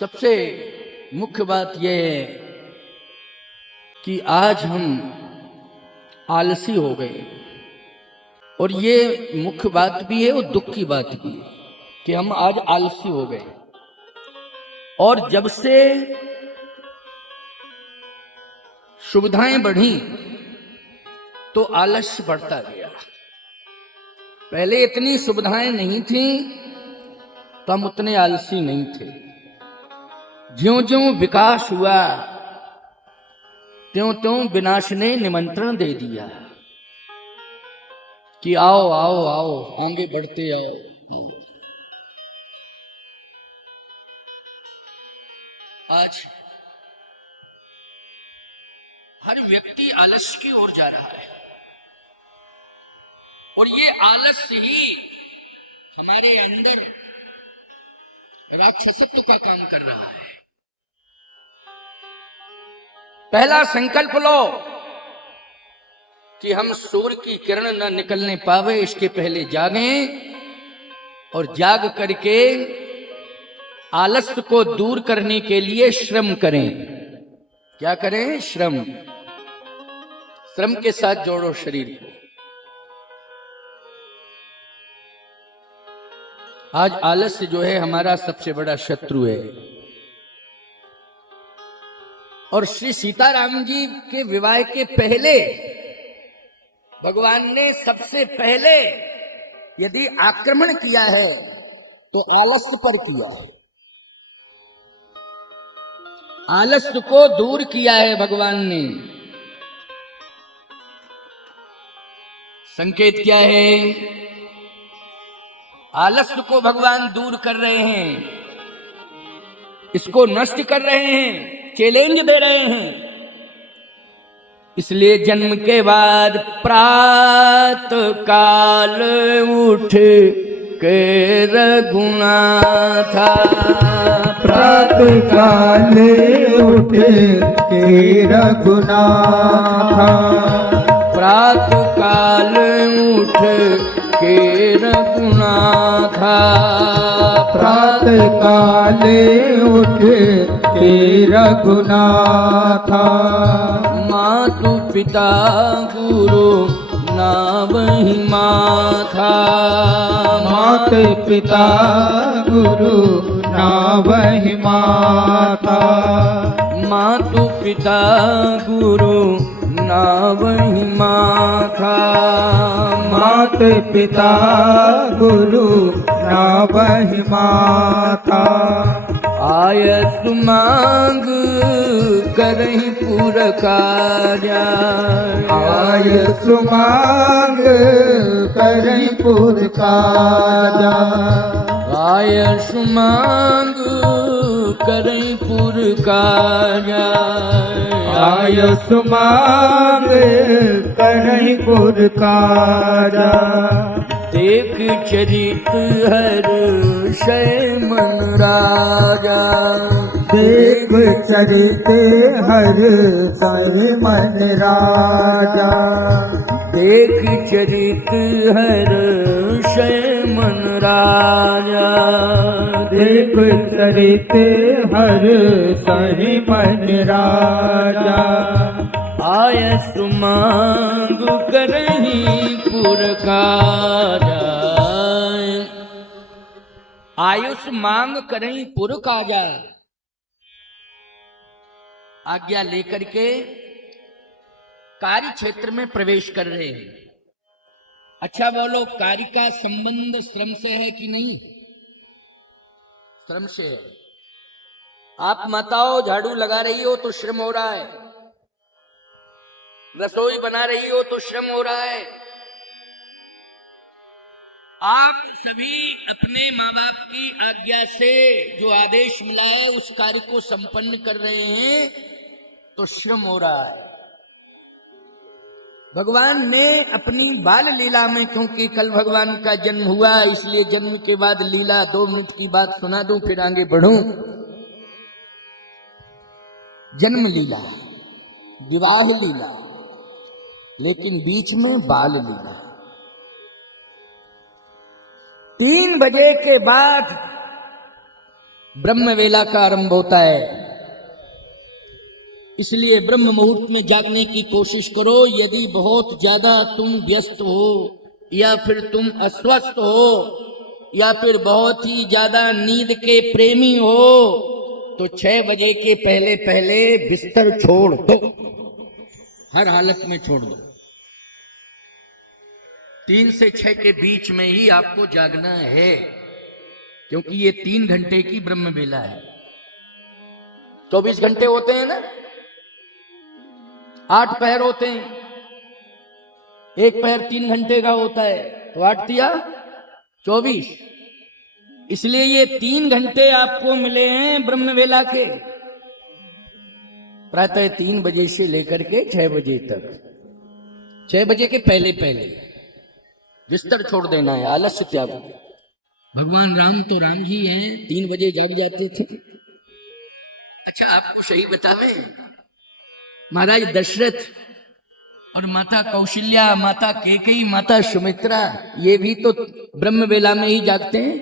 सबसे मुख्य बात यह है कि आज हम आलसी हो गए, और ये मुख्य बात भी है और दुख की बात भी है कि हम आज आलसी हो गए। और जब से सुविधाएं बढ़ी तो आलस्य बढ़ता गया। पहले इतनी सुविधाएं नहीं थी तो हम उतने आलसी नहीं थे। ज्यों ज्यों विकास हुआ त्यों त्यों विनाश ने निमंत्रण दे दिया कि आओ आओ आओ, आगे बढ़ते आओ। आज हर व्यक्ति आलस्य की ओर जा रहा है, और ये आलस्य ही हमारे अंदर राक्षसत्व का काम कर रहा है। पहला संकल्प लो कि हम सूर्य की किरण न निकलने पावे इसके पहले जागें, और जाग करके आलस्य को दूर करने के लिए श्रम करें। क्या करें? श्रम। श्रम के साथ जोड़ो शरीर को। आज आलस्य जो है हमारा सबसे बड़ा शत्रु है। और श्री सीताराम जी के विवाह के पहले भगवान ने सबसे पहले यदि आक्रमण किया है तो आलस्य पर किया है। आलस्य को दूर किया है भगवान ने। संकेत क्या है? आलस्य को भगवान दूर कर रहे हैं, इसको नष्ट कर रहे हैं, चैलेंज दे रहे हैं। इसलिए जन्म के बाद प्रात काल उठ के रघुनाथा, प्रात काल उठ के रघुनाथा, प्रात काल उठ के रघुनाथा, प्रात काल उठ के रघुनाथा। मातु पिता गुरु नावहि माथा, मात पिता गुरु नावहि माता, मातु पिता गुरु नावहि माथा, मात पिता गुरु नावहि माता। आयस मांग करहि पुर कार्या, आयस मांग करहि पुर कार्या, आयस मांग करहि पुर कार्या, आयस मांग करहि पुर कार्या। देख चरित हर्षय मन राजा, देख चरित हर्षय मन राजा, देख चरित हर्षय मन राजा, देख चरित हर्षय मन राजा। आयस मांग करहि पुर कार्या, आयुष मांग करहि पुर काजा। आज्ञा लेकर के कार्य क्षेत्र में प्रवेश कर रहे हैं। अच्छा बोलो, कार्य का संबंध श्रम से है कि नहीं? श्रम से है। आप माताओं झाड़ू लगा रही हो तो श्रम हो रहा है, रसोई बना रही हो तो श्रम हो रहा है। आप सभी अपने माँ बाप की आज्ञा से जो आदेश मिला है उस कार्य को संपन्न कर रहे हैं तो श्रम हो रहा है। भगवान ने अपनी बाल लीला में, क्योंकि कल भगवान का जन्म हुआ इसलिए जन्म के बाद लीला 2 मिनट की बात सुना दूं फिर आगे बढ़ूं। जन्म लीला, विवाह लीला, लेकिन बीच में बाल लीला। 3 बजे के बाद ब्रह्म वेला का आरंभ होता है। इसलिए ब्रह्म मुहूर्त में जागने की कोशिश करो। यदि बहुत ज्यादा तुम व्यस्त हो या फिर तुम अस्वस्थ हो या फिर बहुत ही ज्यादा नींद के प्रेमी हो तो 6 बजे के पहले पहले बिस्तर छोड़ दो, हर हालत में छोड़ दो। 3 से 6 के बीच में ही आपको जागना है, क्योंकि ये 3 घंटे की ब्रह्म बेला है। 24 घंटे होते हैं ना, 8 पहर होते हैं, एक पहर 3 घंटे का होता है, तो 8 दिया 24। इसलिए ये 3 घंटे आपको मिले हैं ब्रह्म वेला के, प्रातः 3 बजे से लेकर के 6 बजे तक। 6 बजे के पहले पहले बिस्तर छोड़ देना है, आलस्य त्याग। भगवान राम तो राम ही हैं, 3 बजे जाग जाते थे। अच्छा आपको सही बतावे, महाराज दशरथ और माता कौशल्या, माता कैकेयी, माता सुमित्रा, ये भी तो ब्रह्म वेला में ही जागते हैं।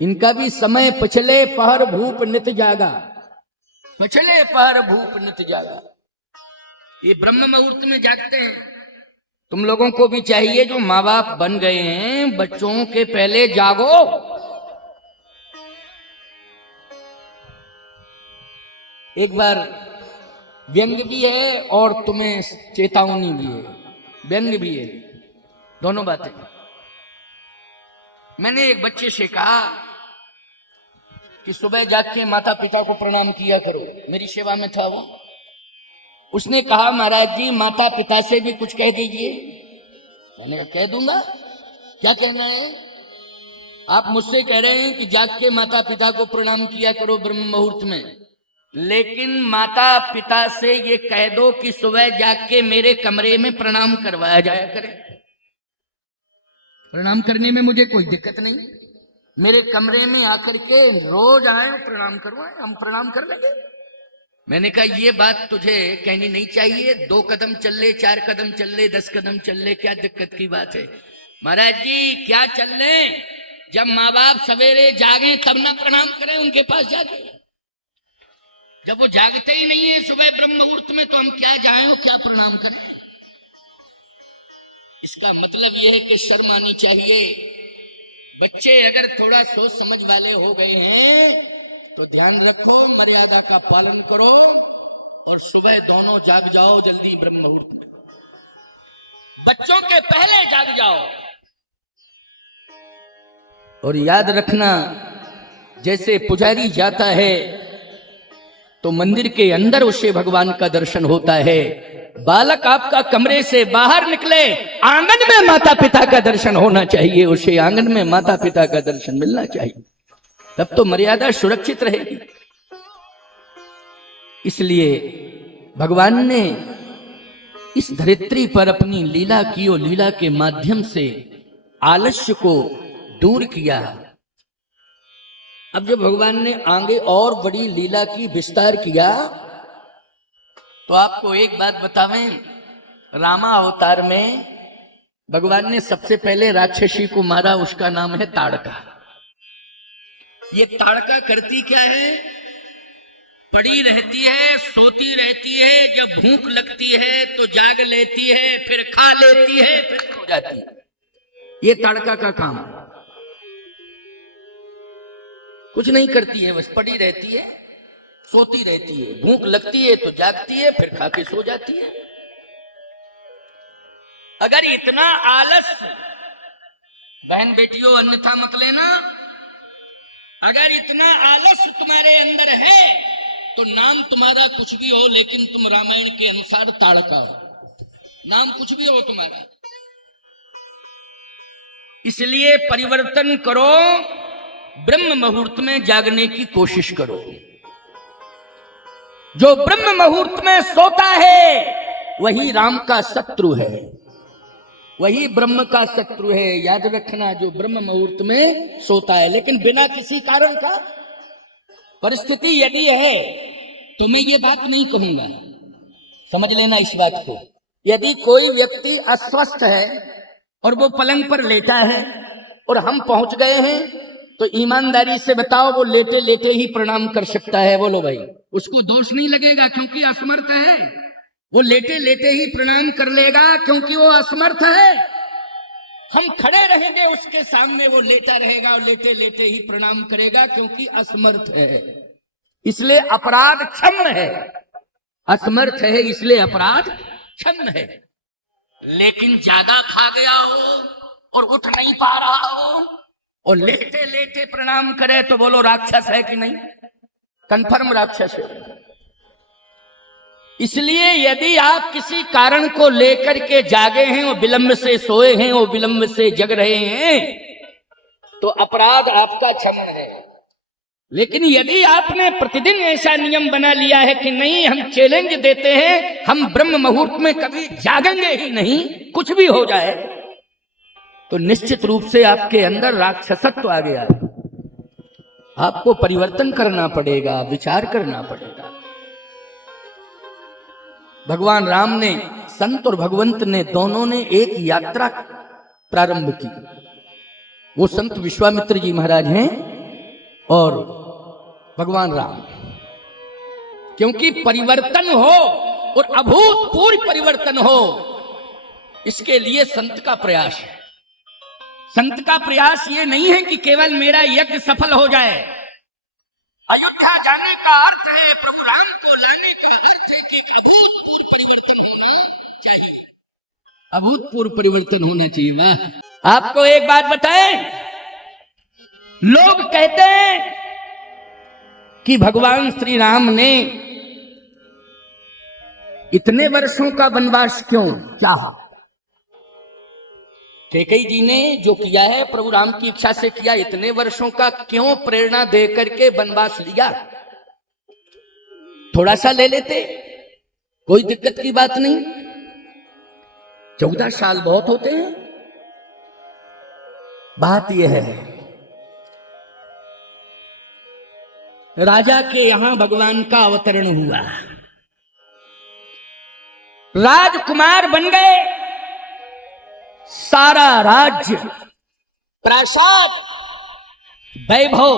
इनका भी समय पछले पहर भूप नित जागा, पछले पहर भूप नित जागा, ये ब्रह्म मुहूर्त में जागते हैं। तुम लोगों को भी चाहिए, जो माँ बाप बन गए हैं, बच्चों के पहले जागो। एक बार व्यंग भी है और तुम्हें चेतावनी भी है, व्यंग भी है, दोनों बातें। मैंने एक बच्चे से कहा कि सुबह जाग के माता पिता को प्रणाम किया करो, मेरी सेवा में था वो। उसने कहा महाराज जी माता पिता से भी कुछ कह दीजिए। मैंने कहा कह दूंगा, क्या कहना है? आप मुझसे कह रहे हैं कि जाग के माता पिता को प्रणाम किया करो ब्रह्म मुहूर्त में, लेकिन माता पिता से ये कह दो कि सुबह जाग के मेरे कमरे में प्रणाम करवाया जाया करे। प्रणाम करने में मुझे कोई दिक्कत नहीं, मेरे कमरे में आकर के रोज आए प्रणाम करवाए, हम प्रणाम कर लेंगे। मैंने कहा ये बात तुझे कहनी नहीं चाहिए, 2 कदम चल ले, 4 कदम चल ले, 10 कदम चल ले, क्या दिक्कत की बात है? महाराज जी क्या चल ले, जब माँ बाप सवेरे जागे तब ना प्रणाम करें, उनके पास जाके। जब वो जागते ही नहीं है सुबह ब्रह्म मुहूर्त में, तो हम क्या जाएं और क्या प्रणाम करें? इसका मतलब यह है कि शर्म आनी चाहिए। बच्चे अगर थोड़ा सोच समझ वाले हो गए हैं तो ध्यान रखो, मर्यादा का पालन करो और सुबह दोनों जाग जाओ जल्दी ब्रह्म मुहूर्त में, बच्चों के पहले जाग जाओ। और याद रखना, जैसे पुजारी जाता है तो मंदिर के अंदर उसे भगवान का दर्शन होता है, बालक आपका कमरे से बाहर निकले, आंगन में माता पिता का दर्शन होना चाहिए, उसे आंगन में माता पिता का दर्शन मिलना चाहिए, तब तो मर्यादा सुरक्षित रहेगी। इसलिए भगवान ने इस धरित्री पर अपनी लीला की और लीला के माध्यम से आलस्य को दूर किया। अब जब भगवान ने आगे और बड़ी लीला की विस्तार किया तो आपको एक बात बतावें, रामा अवतार में भगवान ने सबसे पहले राक्षसी को मारा, उसका नाम है ताड़का। ये ताड़का करती क्या है? पड़ी रहती है, सोती रहती है, जब भूख लगती है तो जाग लेती है, फिर खा लेती है, फिर सो जाती है। ये ताड़का का काम है, कुछ नहीं करती है, बस पड़ी रहती है, सोती रहती है, भूख लगती है तो जागती है, फिर खा के सो जाती है। अगर इतना आलस, बहन बेटियों अन्यथा मत लेना, अगर इतना आलस तुम्हारे अंदर है तो नाम तुम्हारा कुछ भी हो, लेकिन तुम रामायण के अनुसार ताड़का हो, नाम कुछ भी हो तुम्हारा। इसलिए परिवर्तन करो, ब्रह्म मुहूर्त में जागने की कोशिश करो। जो ब्रह्म मुहूर्त में सोता है वही राम का शत्रु है, वही ब्रह्म का शत्रु है, याद रखना। जो ब्रह्म मुहूर्त में सोता है, लेकिन बिना किसी कारण का, परिस्थिति यदि है तो मैं ये बात नहीं कहूंगा, समझ लेना इस बात को। यदि कोई व्यक्ति अस्वस्थ है और वो पलंग पर लेटा है और हम पहुंच गए हैं तो ईमानदारी से बताओ, वो लेटे लेटे ही प्रणाम कर सकता है? बोलो भाई, उसको दोष नहीं लगेगा क्योंकि असमर्थ है। वो लेटे लेटे ही प्रणाम कर लेगा क्योंकि वो असमर्थ है। हम खड़े रहेंगे उसके सामने, वो लेटा रहेगा और लेटे लेटे ही प्रणाम करेगा क्योंकि असमर्थ है। इसलिए अपराध क्षम्य है। असमर्थ है इसलिए अपराध क्षम्य है। लेकिन ज्यादा खा गया हो और उठ नहीं पा रहा हो और लेटे लेटे प्रणाम करे तो बोलो राक्षस है कि नहीं? कंफर्म राक्षस है। इसलिए यदि आप किसी कारण को लेकर के जागे हैं और विलंब से सोए हैं और विलंब से जग रहे हैं तो अपराध आपका क्षम्य है। लेकिन यदि आपने प्रतिदिन ऐसा नियम बना लिया है कि नहीं, हम चैलेंज देते हैं, हम ब्रह्म मुहूर्त में कभी जागेंगे ही नहीं, कुछ भी हो जाए, तो निश्चित रूप से आपके अंदर राक्षसत्व आ गया। आपको परिवर्तन करना पड़ेगा, विचार करना पड़ेगा। भगवान राम ने, संत और भगवंत ने, दोनों ने एक यात्रा प्रारंभ की। वो संत विश्वामित्र जी महाराज हैं और भगवान राम। क्योंकि परिवर्तन हो और अभूतपूर्व परिवर्तन हो, इसके लिए संत का प्रयास है। संत का प्रयास ये नहीं है कि केवल मेरा यज्ञ सफल हो जाए। अयोध्या जाने का अर्थ है, प्रभु राम को लाने का अर्थ है कि अभूतपूर्व परिवर्तन होना चाहिए। वाह! आपको एक बात बताएं, लोग कहते हैं कि भगवान श्री राम ने इतने वर्षों का वनवास क्यों चाहा? कैकेयी जी ने जो किया है प्रभु राम की इच्छा से किया। इतने वर्षों का क्यों प्रेरणा दे करके वनवास लिया? थोड़ा सा ले लेते, कोई दिक्कत की बात नहीं। 14 साल बहुत होते हैं। बात यह है, राजा के यहां भगवान का अवतरण हुआ, राजकुमार बन गए, सारा राज्य, प्रासाद, वैभव,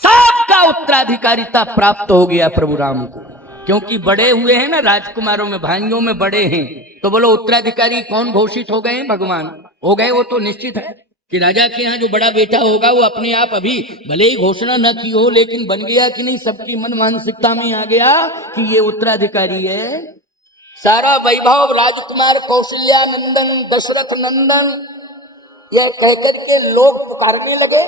सबका उत्तराधिकारिता प्राप्त हो गया प्रभु राम को। क्योंकि बड़े हुए हैं ना राजकुमारों में, भाइयों में बड़े हैं, तो बोलो उत्तराधिकारी कौन घोषित हो गए? भगवान हो गए। वो तो निश्चित है कि राजा के यहाँ जो बड़ा बेटा होगा वो अपने आप, अभी भले ही घोषणा न की हो, लेकिन बन गया कि नहीं, सबकी मन मानसिकता में आ गया कि ये उत्तराधिकारी है। सारा वैभव, राजकुमार, कौशल्या नंदन, दशरथ नंदन, यह कहकर के लोग पुकारने लगे।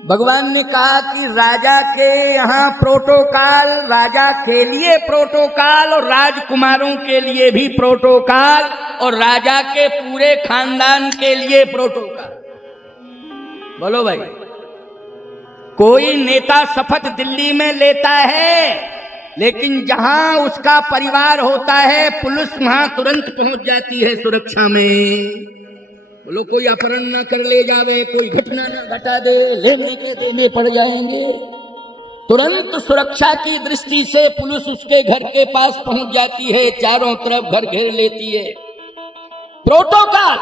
भगवान ने कहा कि राजा के यहाँ प्रोटोकॉल, राजा के लिए प्रोटोकॉल और राजकुमारों के लिए भी प्रोटोकॉल और राजा के पूरे खानदान के लिए प्रोटोकॉल। बोलो भाई, कोई नेता शपथ दिल्ली में लेता है, लेकिन जहां उसका परिवार होता है पुलिस वहां तुरंत पहुंच जाती है सुरक्षा में। बोलो कोई अपहरण ना कर ले जावे, कोई घटना ना घटा दे, लेने के देने पड़ जाएंगे। तुरंत सुरक्षा की दृष्टि से पुलिस उसके घर के पास पहुंच जाती है, चारों तरफ घर घेर लेती है। प्रोटोकॉल।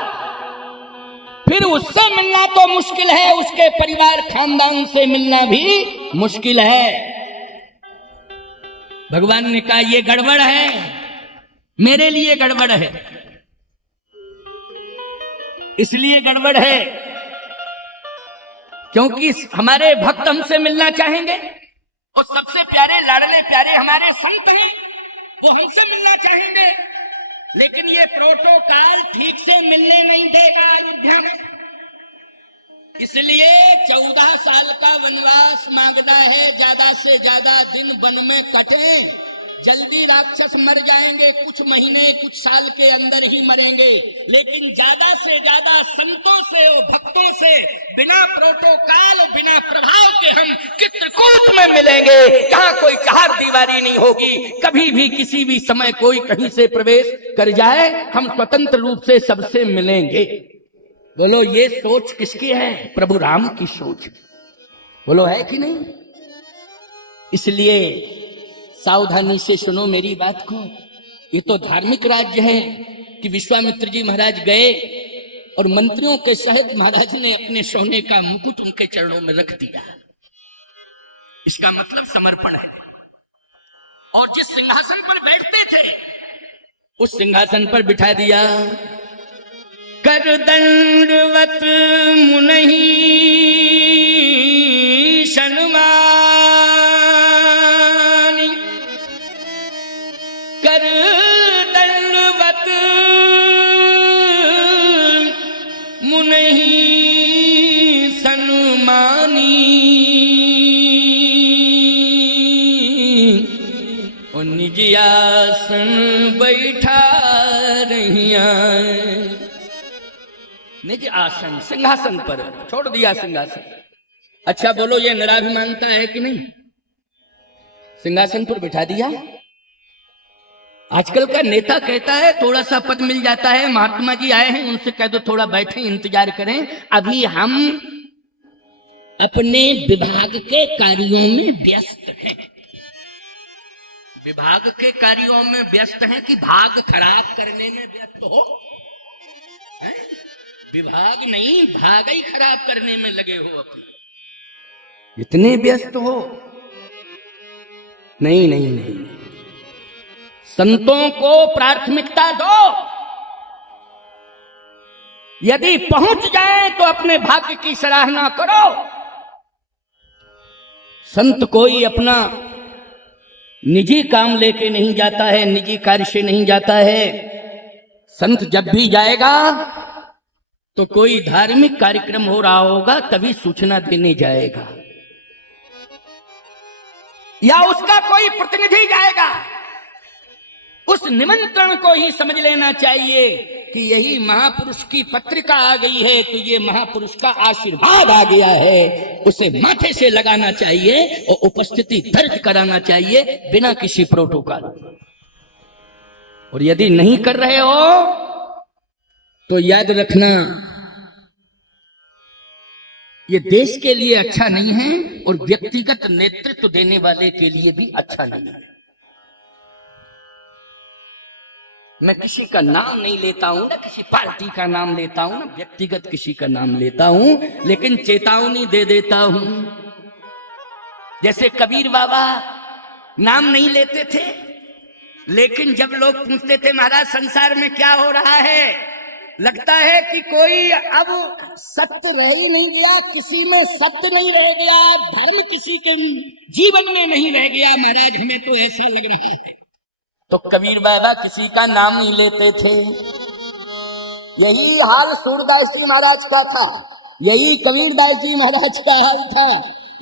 फिर उससे मिलना तो मुश्किल है, उसके परिवार खानदान से मिलना भी मुश्किल है। भगवान ने कहा ये गड़बड़ है, मेरे लिए गड़बड़ है, इसलिए गड़बड़ है क्योंकि हमारे भक्त हमसे मिलना चाहेंगे और सबसे प्यारे लाडले प्यारे हमारे संत हैं, वो हमसे मिलना चाहेंगे, लेकिन ये प्रोटोकॉल ठीक से मिलने नहीं देगा अयोध्या में। इसलिए 14 साल का वनवास मांगना है, ज्यादा से ज्यादा दिन वन में कटे, जल्दी राक्षस मर जाएंगे, कुछ महीने कुछ साल के अंदर ही मरेंगे, लेकिन ज्यादा से ज्यादा संतों से और भक्तों से बिना प्रोटोकॉल बिना प्रभाव के हम चित्रकूट में मिलेंगे, जहां कोई चार दीवारी नहीं होगी। कभी भी किसी भी समय कोई कहीं से प्रवेश कर जाए, हम स्वतंत्र रूप से सबसे मिलेंगे। बोलो ये सोच किसकी है? प्रभु राम की सोच। बोलो है कि नहीं? इसलिए सावधानी से सुनो मेरी बात को। ये तो धार्मिक राज्य है कि विश्वामित्र जी महाराज गए और मंत्रियों के सहित महाराज ने अपने सोने का मुकुट उनके चरणों में रख दिया। इसका मतलब समर्पण है। और जिस सिंहासन पर बैठते थे उस सिंहासन पर बिठा दिया। कर दंडवत मुनहि सन्मानि, कर दंडवत मुनहि सन्मानी, और निज आसन बैठा रहिया। निज आसन, सिंहासन पर छोड़ दिया सिंहासन। अच्छा बोलो, ये नराभिमानता है कि नहीं? सिंहासन पर बिठा दिया। आजकल का नेता कहता है थोड़ा सा पद मिल जाता है, महात्मा जी आए हैं उनसे कह दो थोड़ा बैठे इंतजार करें, अभी हम अपने विभाग के कार्यों में व्यस्त हैं। विभाग के कार्यों में व्यस्त हैं कि भाग खराब करने में व्यस्त हो? विभाग नहीं, भाग ही खराब करने में लगे हो अपने, इतने व्यस्त हो? नहीं नहीं नहीं, संतों को प्राथमिकता दो। यदि पहुंच जाए तो अपने भाग्य की सराहना करो। संत कोई अपना निजी काम लेके नहीं जाता है, निजी कार्य से नहीं जाता है। संत जब भी जाएगा तो कोई धार्मिक कार्यक्रम हो रहा होगा तभी सूचना देने जाएगा, या उसका कोई प्रतिनिधि जाएगा। उस निमंत्रण को ही समझ लेना चाहिए कि यही महापुरुष की पत्रिका आ गई है, तो ये महापुरुष का आशीर्वाद आ गया है, उसे माथे से लगाना चाहिए और उपस्थिति दर्ज कराना चाहिए बिना किसी प्रोटोकॉल। और यदि नहीं कर रहे हो तो याद रखना ये देश के लिए अच्छा नहीं है और व्यक्तिगत नेतृत्व देने वाले के लिए भी अच्छा नहीं है। मैं किसी का नाम नहीं लेता हूं, ना किसी पार्टी का नाम लेता हूं, ना व्यक्तिगत किसी का नाम लेता हूं, लेकिन चेतावनी दे देता हूं। जैसे कबीर बाबा नाम नहीं लेते थे, लेकिन जब लोग पूछते थे महाराज संसार में क्या हो रहा है, लगता है कि कोई अब सत्य रह ही नहीं गया, किसी में सत्य नहीं रह गया, धर्म किसी के जीवन में नहीं रह गया महाराज, हमें तो ऐसा लग रहा है। तो कबीर बाबा किसी का नाम नहीं लेते थे। यही हाल सूरदास जी महाराज का था, यही कबीरदास जी महाराज का हाल था,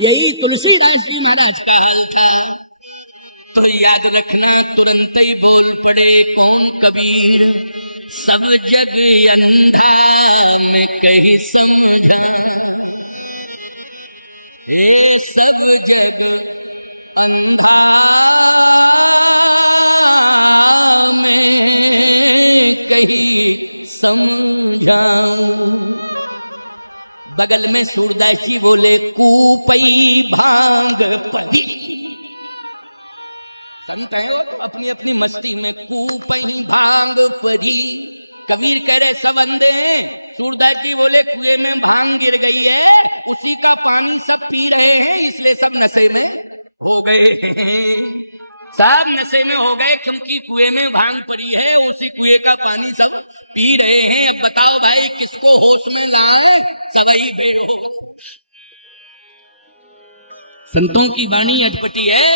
यही तुलसीदास जी महाराज का हाल था। तो याद रखना, तुरंत ही बोल पड़े कौन कबीर, सब जग अंधा कहीं समझा, सब जग अंधा सूरदास जी बोले अपनी मस्ती में कबीर कह रहे सब अंधे हैं। सूरदास जी बोले कुएं में भांग गिर गई है, उसी का पानी सब पी रहे हैं, इसलिए सब नशे में हो गए। सब नशे में हो गए क्योंकि कुएं में भांग पड़ी है, उसी कुएं का पानी सब पी रहे हैं। अब बताओ भाई किसको होश में लाओ, सभी भीड़ हो। संतों की वाणी अटपटी है।